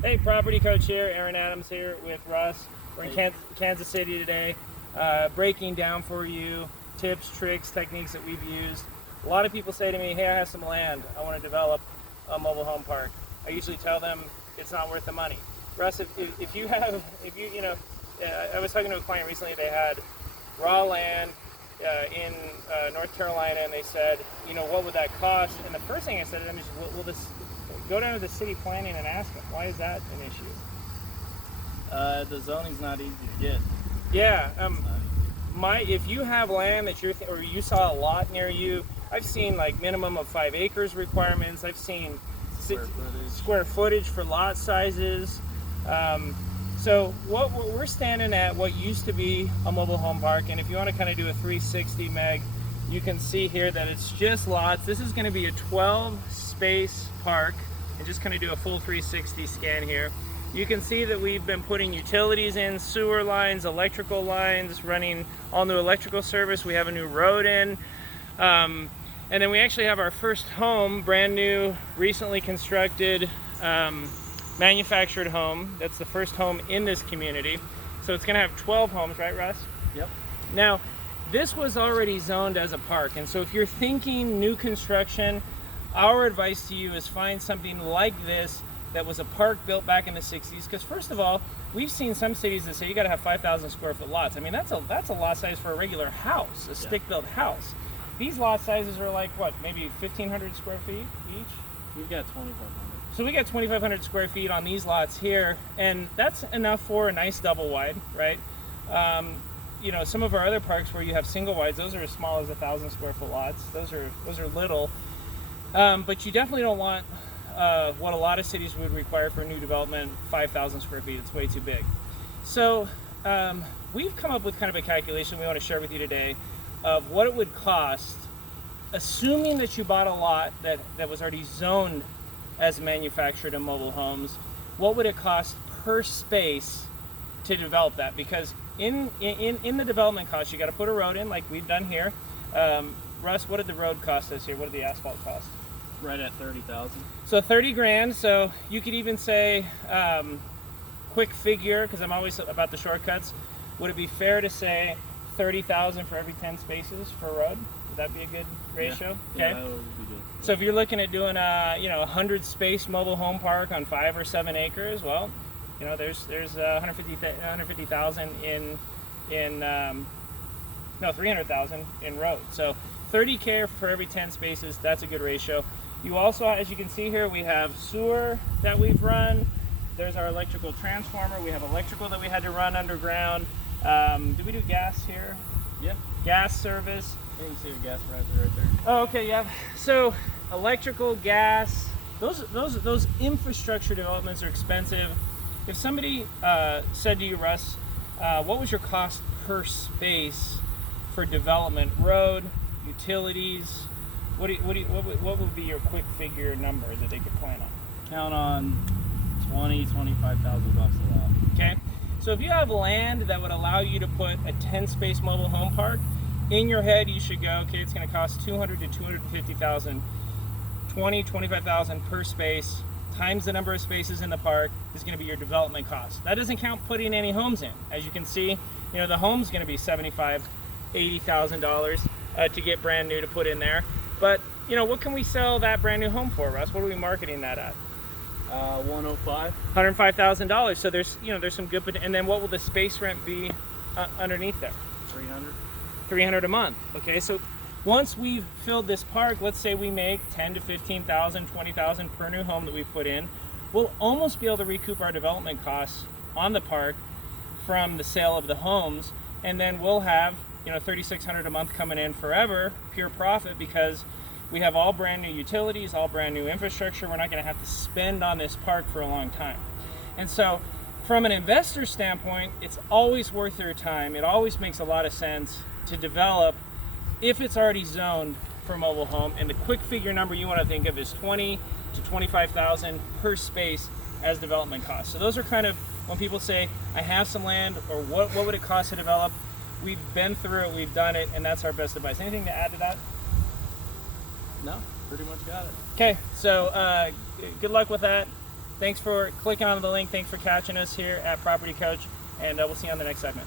Hey, property coach here. Aaron Adams here with Russ. We're in Kansas City today, breaking down for you tips, tricks, techniques that we've used. A lot of people say to me, hey, I have some land. I want to develop a mobile home park. I usually tell them it's not worth the money. Russ, if you have, I was talking to a client recently, they had raw land in North Carolina, and they said, what would that cost? And the first thing I said to them is, will this go down to the city planning and ask them, why is that an issue? The zoning's not easy to get. Yeah, if you have land that or you saw a lot near you, I've seen like minimum of 5 acres requirements. I've seen square footage for lot sizes. So we're standing at what used to be a mobile home park, and if you want to kind of do a 360 meg, you can see here that it's just lots. This is going to be a 12 space park, and just kind of do a full 360 scan here. You can see that we've been putting utilities in, sewer lines, electrical lines, running all new electrical service. We have a new road in. And then we actually have our first home, brand new, recently constructed, manufactured home. That's the first home in this community. So it's gonna have 12 homes, right, Russ? Yep. Now, this was already zoned as a park. And so if you're thinking new construction, our advice to you is find something like this that was a park built back in the 60s. Because first of all, we've seen some cities that say you got to have 5,000 square foot lots. I mean, that's a lot size for a regular house, a stick-built house. These lot sizes are like what, maybe 1,500 square feet each? We've got 2,500. So we got 2,500 square feet on these lots here, and that's enough for a nice double wide, right? Some of our other parks where you have single wides, those are as small as 1,000 square foot lots. Those are little. But you definitely don't want what a lot of cities would require for a new development, 5,000 square feet. It's way too big. So we've come up with kind of a calculation we want to share with you today of what it would cost, assuming that you bought a lot that was already zoned as manufactured and mobile homes. What would it cost per space to develop that? Because in the development cost, you got to put a road in like we've done here. Russ, what did the road cost us here? What did the asphalt cost? Right at 30,000. So 30 grand. So you could even say, quick figure, because I'm always about the shortcuts. Would it be fair to say 30,000 for every 10 spaces for a road? Would that be a good ratio? Yeah, that would be good. So if you're looking at doing a 100 space mobile home park on 5 or 7 acres, well, there's 150,000 in 300,000 in road. So 30K for every 10 spaces. That's a good ratio. You also, as you can see here, we have sewer that we've run. There's our electrical transformer. We have electrical that we had to run underground. Did we do gas here? Yeah. Gas service. You can see the gas riser right there. Oh, okay, yeah. So electrical, gas, those infrastructure developments are expensive. If somebody said to you, Russ, what was your cost per space for development, road, utilities? What would be your quick figure number that they could plan on? Count on $25,000 a lot. Okay, so if you have land that would allow you to put a 10 space mobile home park, in your head you should go, okay, it's going to cost 200 to 250,000, 25,000 per space times the number of spaces in the park is going to be your development cost. That doesn't count putting any homes in. As you can see, the home's going to be $75,000, $80,000 to get brand new to put in there. But what can we sell that brand new home for, Russ? What are we marketing that at? 105. $105,000. So there's some good. And then what will the space rent be underneath there? 300. 300 a month. Okay, so once we've filled this park, let's say we make 10 to 15,000, 20,000 per new home that we've put in, we'll almost be able to recoup our development costs on the park from the sale of the homes, and then we'll have $3,600 a month coming in forever, pure profit, because we have all brand new utilities, all brand new infrastructure. We're not going to have to spend on this park for a long time. And so from an investor standpoint, it's always worth your time. It always makes a lot of sense to develop if it's already zoned for mobile home. And the quick figure number you want to think of is 20 to 25,000 per space as development costs. So those are kind of when people say, I have some land, or what would it cost to develop? We've been through it, we've done it, and that's our best advice. Anything to add to that? No, pretty much got it. Okay, so good luck with that. Thanks for clicking on the link. Thanks for catching us here at Property Coach, and we'll see you on the next segment.